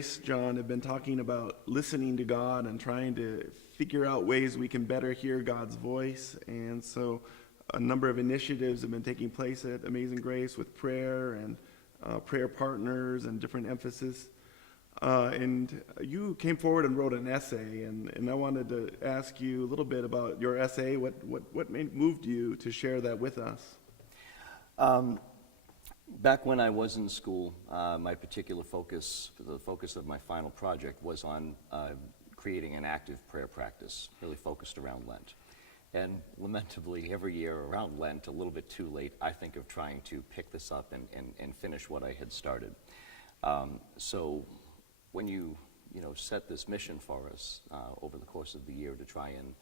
Grace, John, have been talking about listening to God and trying to figure out ways we can better hear God's voice. And so a number of initiatives have been taking place at Amazing Grace with prayer and prayer partners and different emphasis. And you came forward and wrote an essay, and I wanted to ask you a little bit about your essay. What moved you to share that with us? Back when I was in school, my particular focus, the focus of my final project, was on creating an active prayer practice, really focused around Lent. And lamentably, every year around Lent, a little bit too late, I think of trying to pick this up and finish what I had started. So when you set this mission for us over the course of the year to try and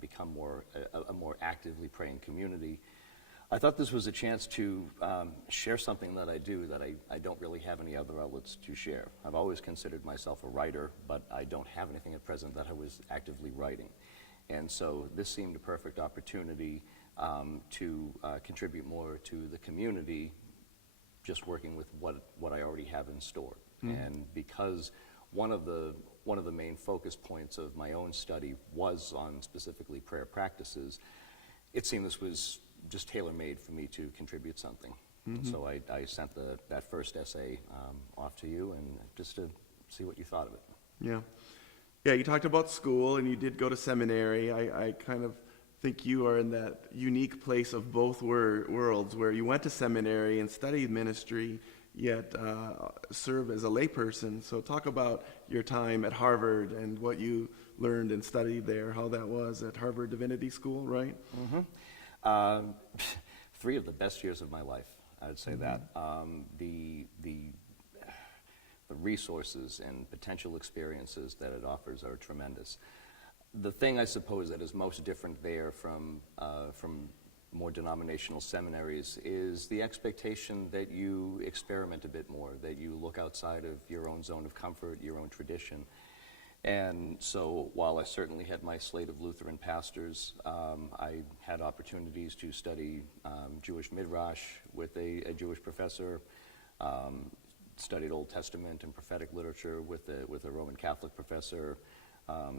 become a more actively praying community, I thought this was a chance to share something that I do that I don't really have any other outlets to share. I've always considered myself a writer, but I don't have anything at present that I was actively writing. And so this seemed a perfect opportunity to contribute more to the community, just working with what I already have in store. And because one of the main focus points of my own study was on specifically prayer practices, it seemed this was just tailor-made for me to contribute something. So I sent that first essay off to you, and just to see what you thought of it. Yeah, you talked about school, and you did go to seminary. I kind of think you are in that unique place of both worlds, where you went to seminary and studied ministry, yet serve as a layperson. So talk about your time at Harvard and what you learned and studied there, how that was at Harvard Divinity School, right? 3 of the best years of my life, I would say that. The resources and potential experiences that it offers are tremendous. The thing I suppose that is most different there from more denominational seminaries is the expectation that you experiment a bit more, that you look outside of your own zone of comfort, your own tradition. And so while I certainly had my slate of Lutheran pastors, I had opportunities to study Jewish Midrash with a Jewish professor, studied Old Testament and prophetic literature with a Roman Catholic professor,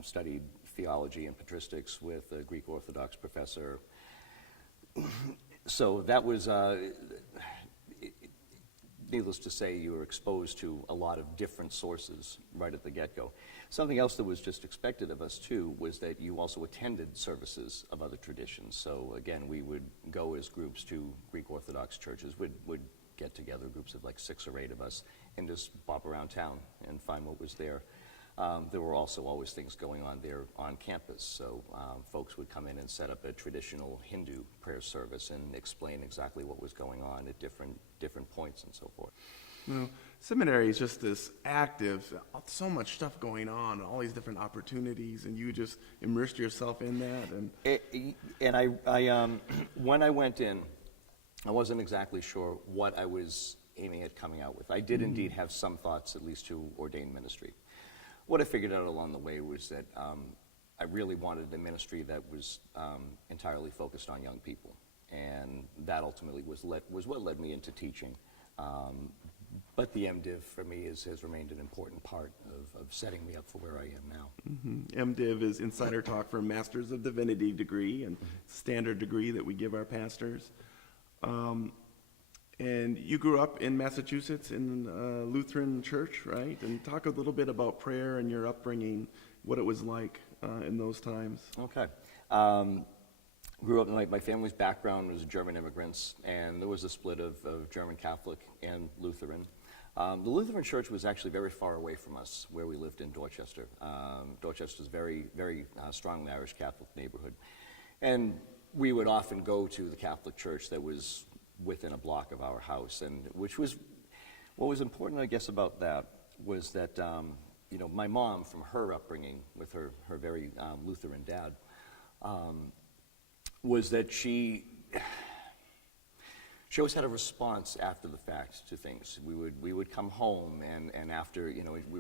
studied theology and patristics with a Greek Orthodox professor. So that was, needless to say, you were exposed to a lot of different sources right at the get-go. Something else that was just expected of us, too, was that you also attended services of other traditions. So again, we would go as groups to Greek Orthodox churches, would get together, groups of like 6 or 8 of us, and just bop around town and find what was there. There were also always things going on there on campus, so folks would come in and set up a traditional Hindu prayer service and explain exactly what was going on at different points and so forth. Well, seminary is just this active, so much stuff going on, all these different opportunities, and you just immersed yourself in that. And I when I went in, I wasn't exactly sure what I was aiming at coming out with. I did indeed have some thoughts, at least, to ordain ministry. What I figured out along the way was that I really wanted a ministry that was entirely focused on young people, and that ultimately was what led me into teaching. But the MDiv for me has remained an important part of setting me up for where I am now. MDiv is insider talk for Masters of Divinity degree, and standard degree that we give our pastors. And you grew up in Massachusetts in a Lutheran church, right? And talk a little bit about prayer and your upbringing, what it was like in those times. Okay. Grew up, my family's background was German immigrants, and there was a split of German Catholic and Lutheran. The Lutheran church was actually very far away from us, where we lived in Dorchester. Dorchester's very, very strongly Irish Catholic neighborhood. And we would often go to the Catholic church that was within a block of our house, and what was important, I guess, about that was that my mom, from her upbringing with her very Lutheran dad, was that she always had a response after the fact to things. We would come home, and after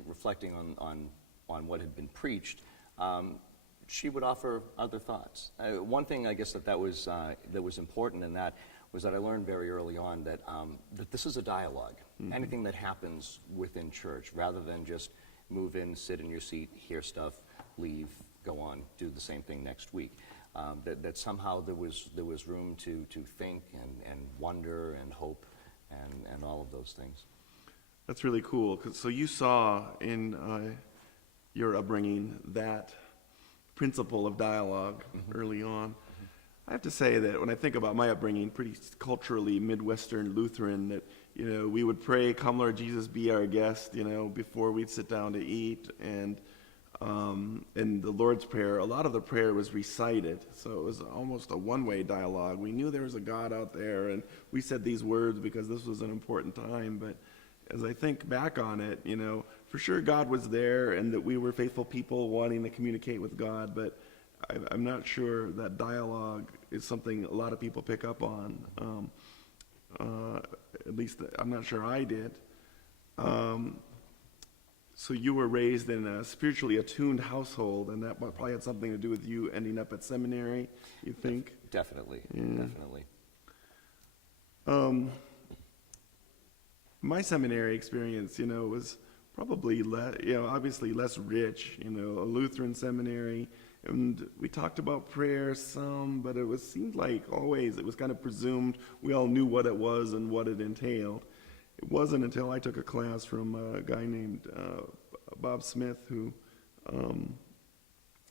reflecting on what had been preached, she would offer other thoughts. One thing I guess that was important in that was that I learned very early on that, that this is a dialogue. Anything that happens within church, rather than just move in, sit in your seat, hear stuff, leave, go on, do the same thing next week. That somehow there was room to think and wonder and hope and all of those things. That's really cool. So you saw in your upbringing that principle of dialogue early on. I have to say that when I think about my upbringing, pretty culturally Midwestern Lutheran, that, you know, we would pray, "Come Lord Jesus, be our guest," you know, before we'd sit down to eat. And in the Lord's Prayer, a lot of the prayer was recited, so it was almost a one-way dialogue. We knew there was a God out there, and we said these words because this was an important time. But as I think back on it, you know, for sure God was there, and that we were faithful people wanting to communicate with God, but I'm not sure that dialogue is something a lot of people pick up on. At least I'm not sure I did. So you were raised in a spiritually attuned household, and that probably had something to do with you ending up at seminary, you think? Definitely, Yeah. definitely. My seminary experience, you know, was probably obviously less rich, you know, a Lutheran seminary, and we talked about prayer some, but seemed like always it was kind of presumed we all knew what it was and what it entailed. It wasn't until I took a class from a guy named Bob Smith,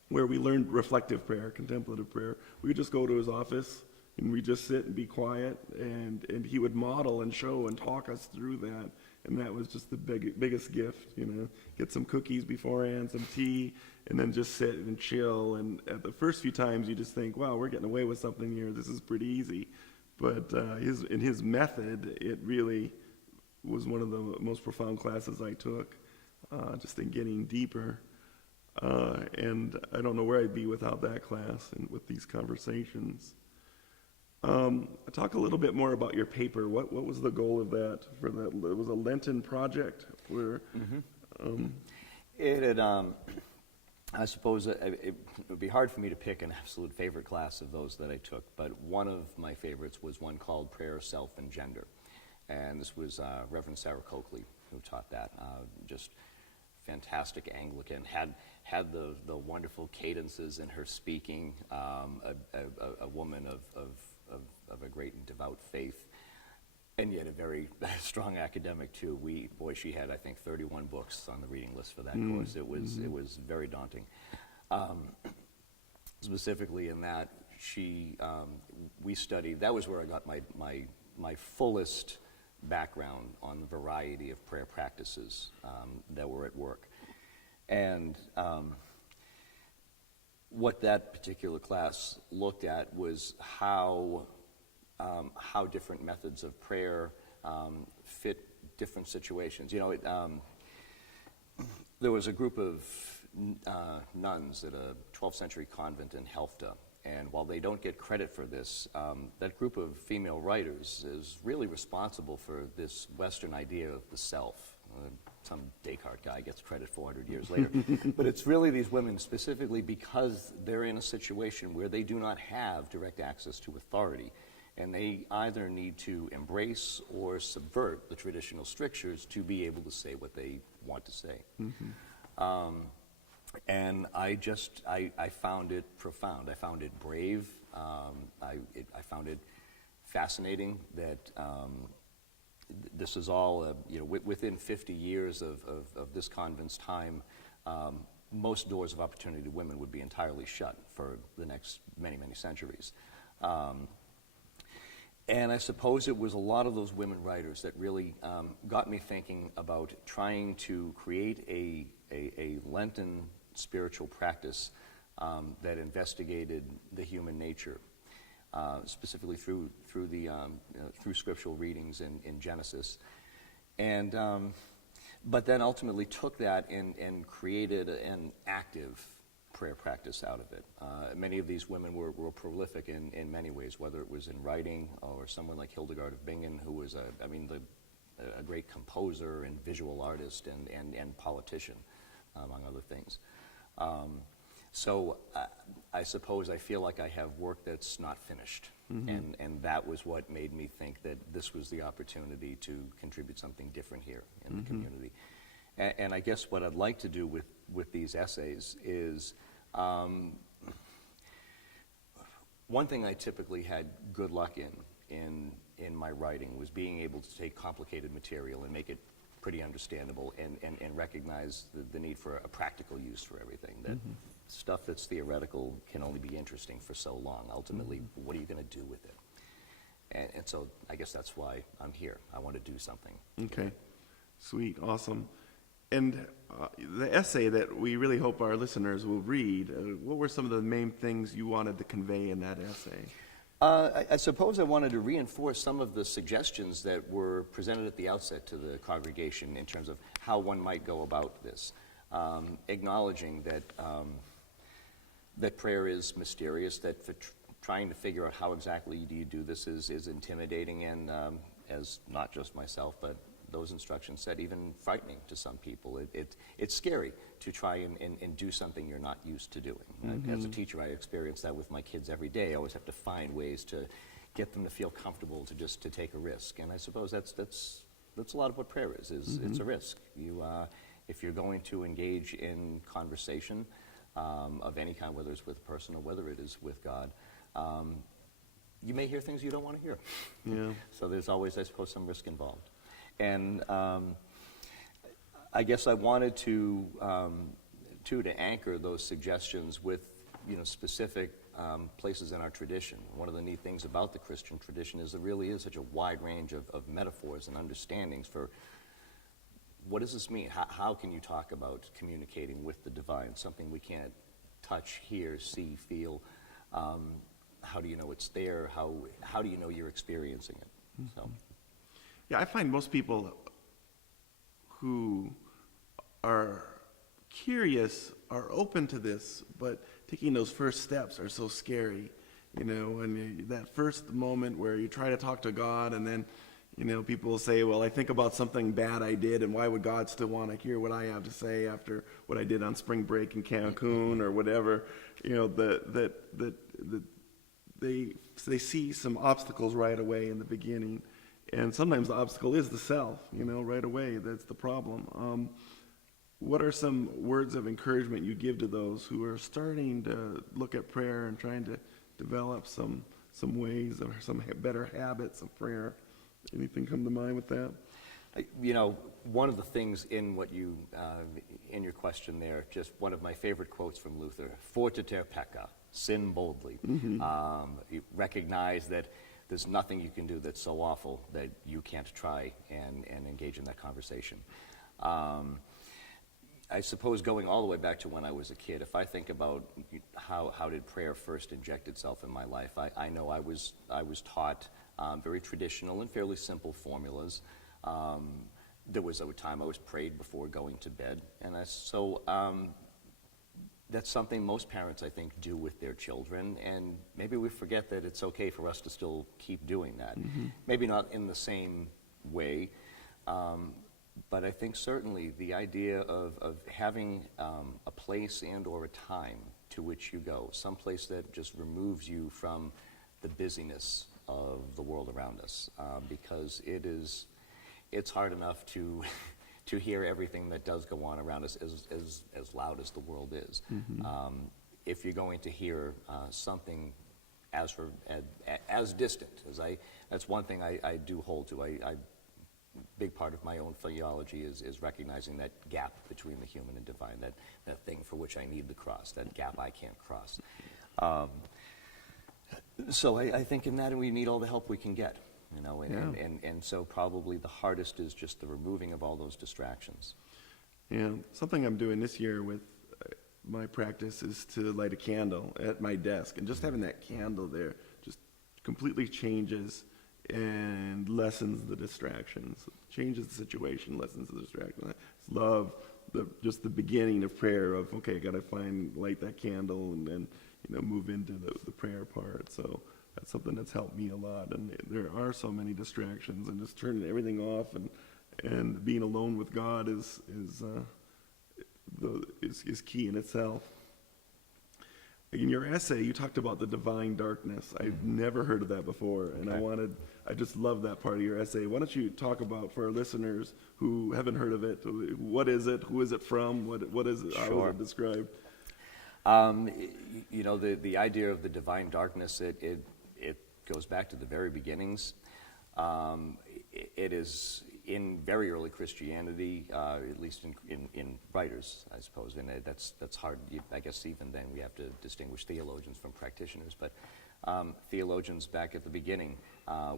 where we learned reflective prayer, contemplative prayer. We would just go to his office and we just sit and be quiet, and he would model and show and talk us through that. And that was just the biggest gift, you know. Get some cookies beforehand, some tea, and then just sit and chill. And at the first few times, you just think, wow, we're getting away with something here. This is pretty easy. But in his method, it really was one of the most profound classes I took, just in getting deeper. And I don't know where I'd be without that class and with these conversations. Talk a little bit more about your paper. What was the goal of that? It was a Lenten project where... It had, I suppose it would be hard for me to pick an absolute favorite class of those that I took, but one of my favorites was one called Prayer, Self, and Gender. And this was Reverend Sarah Coakley who taught that. Just fantastic Anglican, had the wonderful cadences in her speaking, a woman of a great and devout faith, and yet a very strong academic too. She had, I think, 31 books on the reading list for that course. It was very daunting. Specifically in that, we studied, that was where I got my fullest background on the variety of prayer practices that were at work. And what that particular class looked at was how different methods of prayer fit different situations. You know, there was a group of nuns at a 12th century convent in Helfta, and while they don't get credit for this, that group of female writers is really responsible for this Western idea of the self. Some Descartes guy gets credit 400 years later. But it's really these women specifically because they're in a situation where they do not have direct access to authority, and they either need to embrace or subvert the traditional strictures to be able to say what they want to say. And I found it profound. I found it brave. I found it fascinating that this is all, within 50 years of this convent's time, most doors of opportunity to women would be entirely shut for the next many, many centuries. And I suppose it was a lot of those women writers that really got me thinking about trying to create a Lenten spiritual practice that investigated the human nature, specifically through scriptural readings in Genesis, and but then ultimately took that and created an active prayer practice out of it. Many of these women were prolific in many ways, whether it was in writing or someone like Hildegard of Bingen, who was a great composer and visual artist and politician, among other things. So I suppose I feel like I have work that's not finished. And that was what made me think that this was the opportunity to contribute something different here in the community. And I guess what I'd like to do with these essays is, one thing I typically had good luck in my writing was being able to take complicated material and make it pretty understandable and recognize the need for a practical use for everything. That stuff that's theoretical can only be interesting for so long. Ultimately, what are you going to do with it? And so I guess that's why I'm here. I want to do something. Okay, sweet, awesome. And the essay that we really hope our listeners will read, what were some of the main things you wanted to convey in that essay? I suppose I wanted to reinforce some of the suggestions that were presented at the outset to the congregation in terms of how one might go about this, acknowledging that that prayer is mysterious, that for trying to figure out how exactly do you do this is intimidating, and as not just myself, but those instructions said, even frightening to some people. It's scary to try and do something you're not used to doing. As a teacher, I experience that with my kids every day. I always have to find ways to get them to feel comfortable to take a risk. And I suppose that's a lot of what prayer is it's a risk. If you're going to engage in conversation of any kind, whether it's with a person or whether it is with God, you may hear things you don't want to hear. Yeah. So there's always, I suppose, some risk involved. And I guess I wanted to anchor those suggestions with, specific places in our tradition. One of the neat things about the Christian tradition is there really is such a wide range of metaphors and understandings for what does this mean? How can you talk about communicating with the divine, something we can't touch, hear, see, feel? How do you know it's there? How do you know you're experiencing it? So. Yeah, I find most people who are curious are open to this, but taking those first steps are so scary, and that first moment where you try to talk to God and then, people will say, well, I think about something bad I did, and why would God still want to hear what I have to say after what I did on spring break in Cancun or whatever, they see some obstacles right away in the beginning. And sometimes the obstacle is the self, right away. That's the problem. What are some words of encouragement you give to those who are starting to look at prayer and trying to develop some ways or some better habits of prayer? Anything come to mind with that? One of the things in what you, in your question there, just one of my favorite quotes from Luther, fortiter pecca, sin boldly. You recognize that there's nothing you can do that's so awful that you can't try and engage in that conversation. I suppose going all the way back to when I was a kid, if I think about how did prayer first inject itself in my life, I know I was taught very traditional and fairly simple formulas. There was a time I was prayed before going to bed, and that's something most parents, I think, do with their children, and maybe we forget that it's okay for us to still keep doing that. Maybe not in the same way, but I think certainly the idea of having a place and or a time to which you go, someplace that just removes you from the busyness of the world around us, because it's hard enough to hear everything that does go on around us as loud as the world is. If you're going to hear something as distant as that's one thing I do hold to. Big part of my own theology is recognizing that gap between the human and divine, that thing for which I need the cross, that gap I can't cross. So I think in that we need all the help we can get. And so probably the hardest is just the removing of all those distractions. Yeah, something I'm doing this year with my practice is to light a candle at my desk, and just having that candle there just completely changes and lessens the distractions, changes the situation, lessens the distraction. I love just the beginning of prayer of, okay, I got to light that candle and then, move into the prayer part. So that's something that's helped me a lot. And there are so many distractions, and just turning everything off and being alone with God is key in itself. In your essay, you talked about the divine darkness. I've never heard of that before, and Okay. I just love that part of your essay. Why don't you talk about, for our listeners who haven't heard of it, what is it, who is it from, what is it, how Sure. is it described? The idea of the divine darkness, it goes back to the very beginnings. It is in very early Christianity, at least in writers, I suppose, and that's hard. I guess even then we have to distinguish theologians from practitioners, but theologians back at the beginning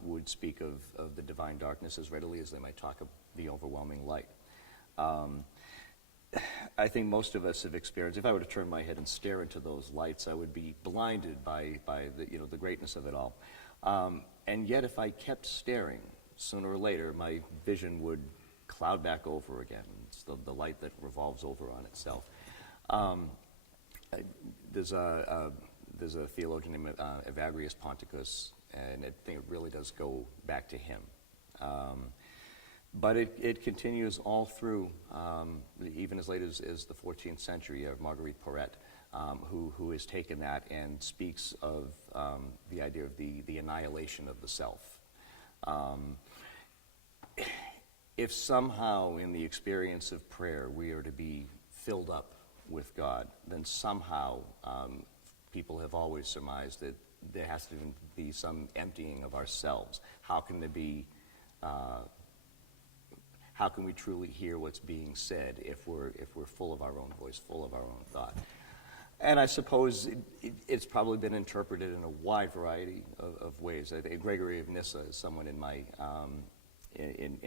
would speak of the divine darkness as readily as they might talk of the overwhelming light. I think most of us have experienced, if I were to turn my head and stare into those lights, I would be blinded by the greatness of it all. And yet if I kept staring, sooner or later my vision would cloud back over again. It's the light that revolves over on itself. There's a theologian named Evagrius Ponticus, and I think it really does go back to him. But it continues all through, even as late as the 14th century. Marguerite Porete, who has taken that and speaks of the idea of the annihilation of the self. If somehow in the experience of prayer we are to be filled up with God, then somehow people have always surmised that there has to be some emptying of ourselves. How can there be? How can we truly hear what's being said if we're full of our own voice, full of our own thought? And I suppose it's probably been interpreted in a wide variety of ways. I think Gregory of Nyssa is someone in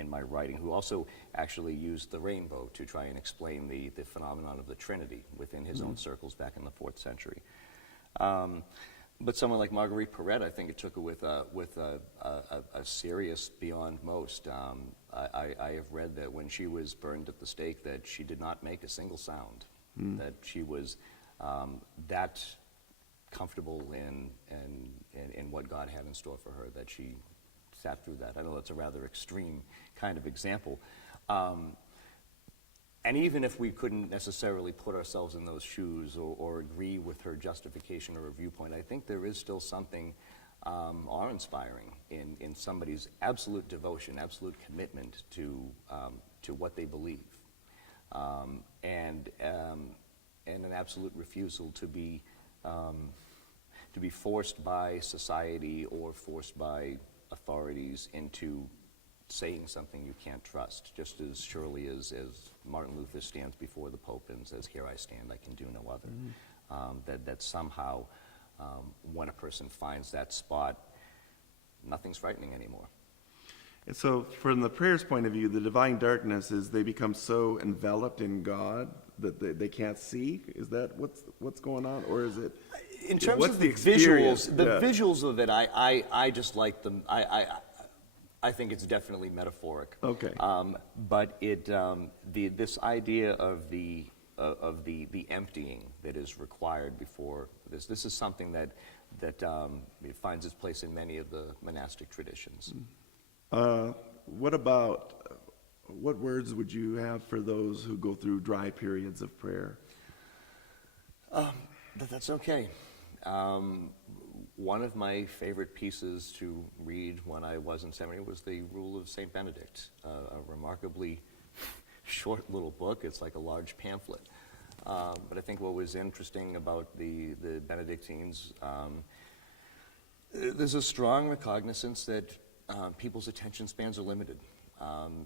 my writing who also actually used the rainbow to try and explain the phenomenon of the Trinity within his own circles back in the 4th century. But someone like Marguerite Porete, I think it took it with a serious beyond most. I have read that when she was burned at the stake, that she did not make a single sound. That she was that comfortable in what God had in store for her, that she sat through that. I know that's a rather extreme kind of example. And even if we couldn't necessarily put ourselves in those shoes or agree with her justification or her viewpoint, I think there is still something awe-inspiring in somebody's absolute devotion, absolute commitment to what they believe, and an absolute refusal to be forced by society or forced by authorities into saying something you can't trust, just as surely as Martin Luther stands before the Pope and says, "Here I stand, I can do no other." That somehow, when a person finds that spot, nothing's frightening anymore. And so from the prayer's point of view, the divine darkness is they become so enveloped in God that they can't see? Is that what's going on? Or is it... In terms what's of the experience? visuals, visuals of it, I just like them. I think it's definitely metaphoric. Okay. But this idea of the emptying that is required before this is something that it finds its place in many of the monastic traditions. What words would you have for those who go through dry periods of prayer? That's okay. One of my favorite pieces to read when I was in seminary was the Rule of St. Benedict, a remarkably short little book. It's like a large pamphlet. But I think what was interesting about the Benedictines, there's a strong recognizance that people's attention spans are limited.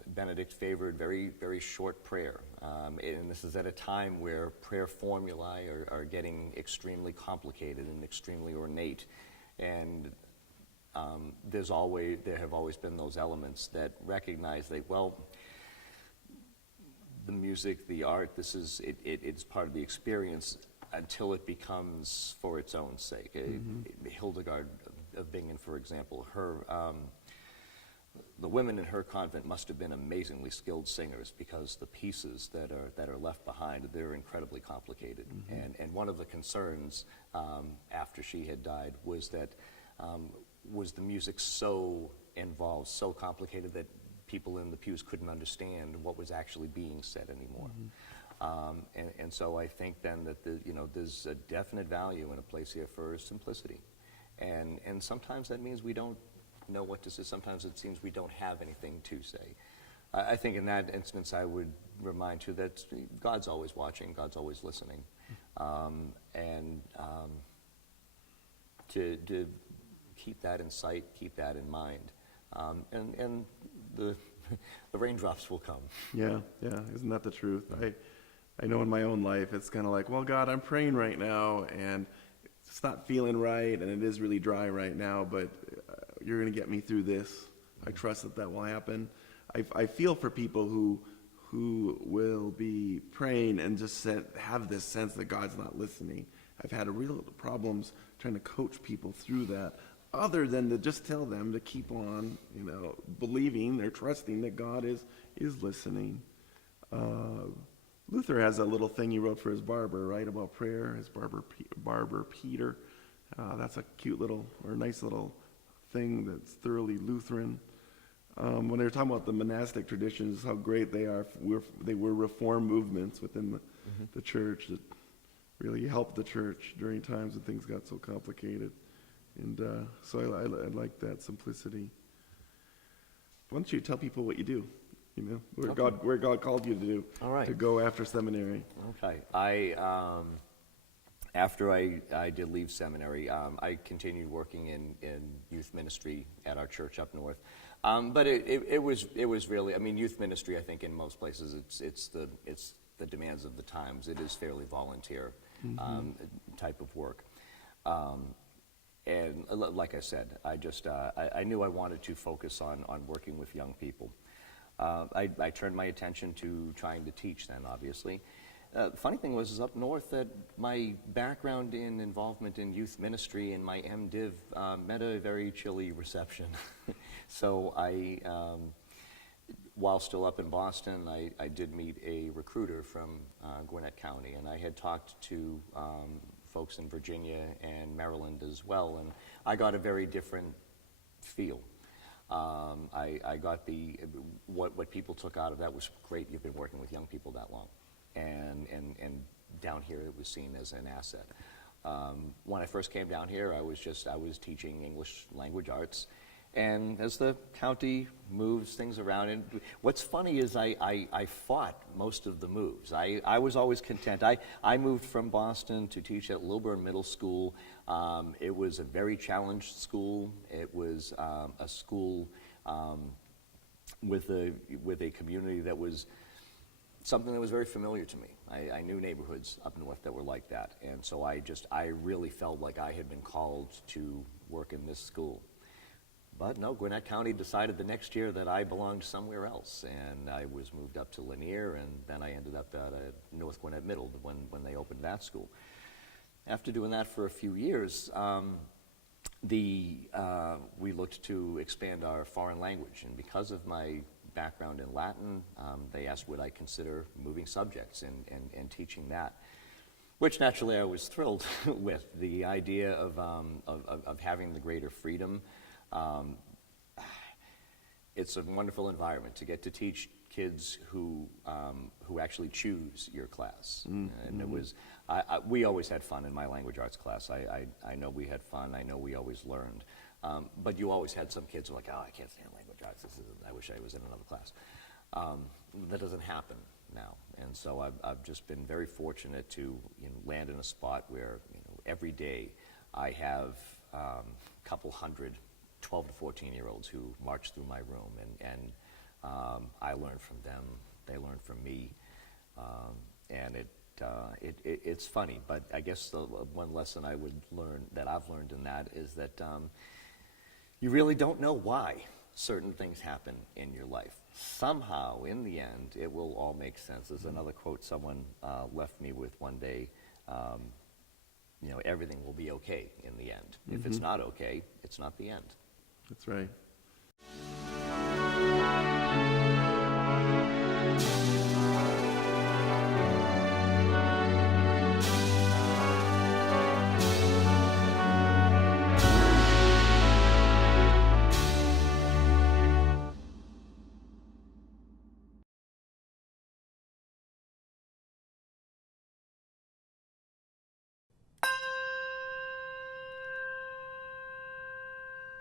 Benedict favored very, very short prayer. And this is at a time where prayer formulae are getting extremely complicated and extremely ornate. And there have always been those elements that recognize that, well, the music, the art, it's part of the experience until it becomes for its own sake. Hildegard of Bingen, for example, the women in her convent must have been amazingly skilled singers, because the pieces that are left behind, they're incredibly complicated. And one of the concerns after she had died was that was the music so involved, so complicated that people in the pews couldn't understand what was actually being said anymore. And so I think then that there's a definite value in a place here for simplicity. And sometimes that means we don't know what to say. Sometimes it seems we don't have anything to say. I think in that instance I would remind you that God's always watching, God's always listening. To keep that in sight, keep that in mind. And the raindrops will come. Yeah, isn't that the truth? I know in my own life, it's kind of like, well, God, I'm praying right now, and it's not feeling right, and it is really dry right now, but you're going to get me through this. I trust that will happen. I feel for people who will be praying and just have this sense that God's not listening. I've had real problems trying to coach people through that, other than to just tell them to keep on, believing or trusting that God is listening. Luther has a little thing he wrote for his barber, right, about prayer, his barber Peter. That's a cute little, or nice little thing that's thoroughly Lutheran. When they were talking about the monastic traditions, how great they are, they were reform movements within the church that really helped the church during times when things got so complicated. And so I like that simplicity. Why don't you tell people what you do? Where God called you to do. All right. To go after seminary. Okay. After I did leave seminary, I continued working in youth ministry at our church up north. But it was really, youth ministry, I think in most places it's the demands of the times. It is fairly volunteer type of work. And like I said, I knew I wanted to focus on working with young people. I turned my attention to trying to teach then, obviously. The funny thing was up north that my background in involvement in youth ministry and my MDiv met a very chilly reception. So while still up in Boston, I did meet a recruiter from Gwinnett County, and I had talked to folks in Virginia and Maryland as well, and I got a very different feel. I got what people took out of that was great. You've been working with young people that long, and down here it was seen as an asset. When I first came down here, I was teaching English language arts, and as the county moves things around, and what's funny is I fought most of the moves. I was always content. I moved from Boston to teach at Lilburn Middle School. It was a very challenged school. It was a school with a community that was something that was very familiar to me. I knew neighborhoods up north that were like that, and so I really felt like I had been called to work in this school. But no, Gwinnett County decided the next year that I belonged somewhere else, and I was moved up to Lanier, and then I ended up at North Gwinnett Middle when they opened that school. After doing that for a few years, we looked to expand our foreign language, and because of my background in Latin, they asked would I consider moving subjects and teaching that, which naturally I was thrilled with. The idea of having the greater freedom. It's a wonderful environment to get to teach kids who actually choose your class. And it was, we always had fun in my language arts class. I know we had fun. I know we always learned. But you always had some kids who were like, oh, I can't stand language arts. I wish I was in another class. That doesn't happen now. And so I've just been very fortunate to land in a spot where every day I have a couple hundred 12 to 14-year-olds who march through my room, and I learn from them, they learn from me, and it's funny, but I guess the one lesson I would learn, that I've learned in that, is that you really don't know why certain things happen in your life. Somehow, in the end, it will all make sense. There's another quote someone left me with one day, everything will be okay in the end. If it's not okay, it's not the end. That's right.